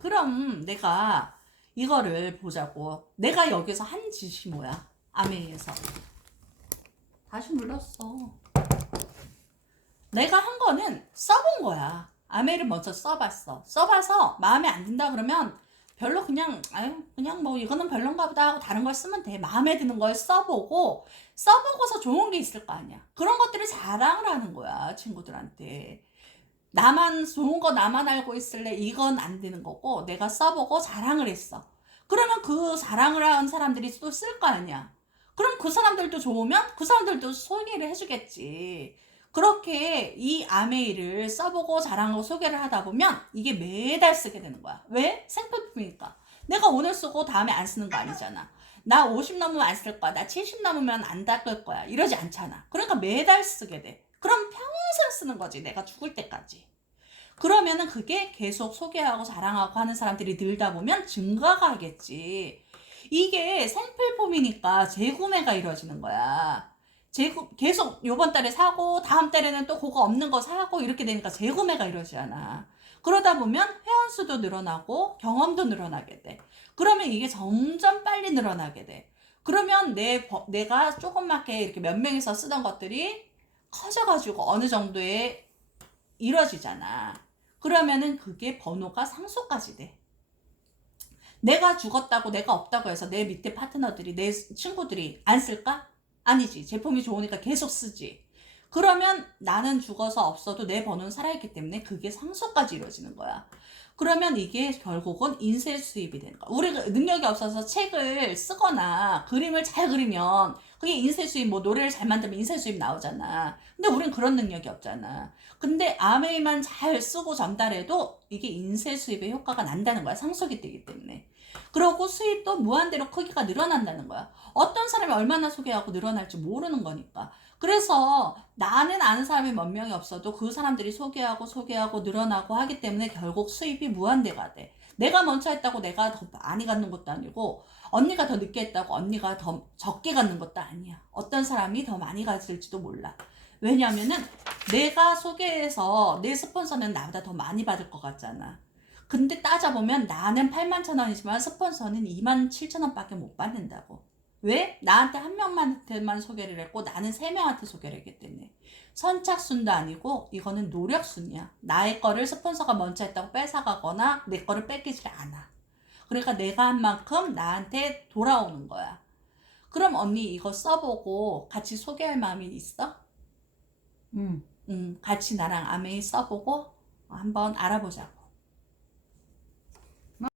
그럼 내가 이거를 보자고. 내가 여기서 한 짓이 뭐야? 아메이에서. 다시 눌렀어. 내가 한 거는 써본 거야. 아메이를 먼저 써봤어. 써봐서 마음에 안 든다 그러면 별로 그냥 아유 그냥 뭐 이거는 별론가 보다 하고 다른 걸 쓰면 돼. 마음에 드는 걸 써보고 써보고서 좋은 게 있을 거 아니야. 그런 것들을 자랑을 하는 거야 친구들한테. 나만 좋은 거 나만 알고 있을래 이건 안 되는 거고 내가 써보고 자랑을 했어. 그러면 그 자랑을 한 사람들이 또 쓸 거 아니야. 그럼 그 사람들도 좋으면 그 사람들도 소개를 해주겠지. 그렇게 이 아메이를 써보고 자랑하고 소개를 하다 보면 이게 매달 쓰게 되는 거야. 왜? 생필품이니까. 내가 오늘 쓰고 다음에 안 쓰는 거 아니잖아. 나 50 넘으면 안 쓸 거야. 나 70 넘으면 안 닦을 거야. 이러지 않잖아. 그러니까 매달 쓰게 돼. 그럼 평 생 쓰는 거지. 내가 죽을 때까지. 그러면은 그게 계속 소개하고 자랑하고 하는 사람들이 늘다 보면 증가가 하겠지. 이게 생필품이니까 재구매가 이루어지는 거야. 재구, 계속 요번 달에 사고 다음 달에는 또 그거 없는 거 사고 이렇게 되니까 재구매가 이루어지잖아. 그러다 보면 회원수도 늘어나고 경험도 늘어나게 돼. 그러면 이게 점점 빨리 늘어나게 돼. 그러면 내, 버- 내가 조그맣게 이렇게 몇 명이서 쓰던 것들이 커져가지고 어느 정도에 이루어지잖아. 그러면은 그게 번호가 상수까지 돼. 내가 죽었다고 내가 없다고 해서 내 밑에 파트너들이 내 친구들이 안 쓸까? 아니지. 제품이 좋으니까 계속 쓰지. 그러면 나는 죽어서 없어도 내 번호는 살아있기 때문에 그게 상수까지 이루어지는 거야. 그러면 이게 결국은 인쇄 수입이 되는 거야. 우리가 능력이 없어서 책을 쓰거나 그림을 잘 그리면 그게 인쇄 수입, 뭐 노래를 잘 만들면 인쇄 수입 나오잖아. 근데 우린 그런 능력이 없잖아. 근데 아메이만 잘 쓰고 전달해도 이게 인쇄 수입의 효과가 난다는 거야. 상속이 되기 때문에. 그러고 수입도 무한대로 크기가 늘어난다는 거야. 어떤 사람이 얼마나 소개하고 늘어날지 모르는 거니까. 그래서 나는 아는 사람이 몇 명이 없어도 그 사람들이 소개하고 소개하고 늘어나고 하기 때문에 결국 수입이 무한대가 돼. 내가 먼저 했다고 내가 더 많이 갖는 것도 아니고 언니가 더 늦게 했다고 언니가 더 적게 갖는 것도 아니야. 어떤 사람이 더 많이 가질지도 몰라. 왜냐면은 내가 소개해서 내 스폰서는 나보다 더 많이 받을 것 같잖아. 근데 따져보면 나는 8만 천 원이지만 스폰서는 2만 7천 원밖에 못 받는다고. 왜? 나한테 한 명한테만 소개를 했고 나는 세 명한테 소개를 했기 때문에. 선착순도 아니고 이거는 노력순이야. 나의 거를 스폰서가 먼저 했다고 뺏어가거나 내 거를 뺏기지 않아. 그러니까 내가 한 만큼 나한테 돌아오는 거야. 그럼 언니 이거 써보고 같이 소개할 마음이 있어? 응. 음, 같이 나랑 아메이 써보고 한번 알아보자고.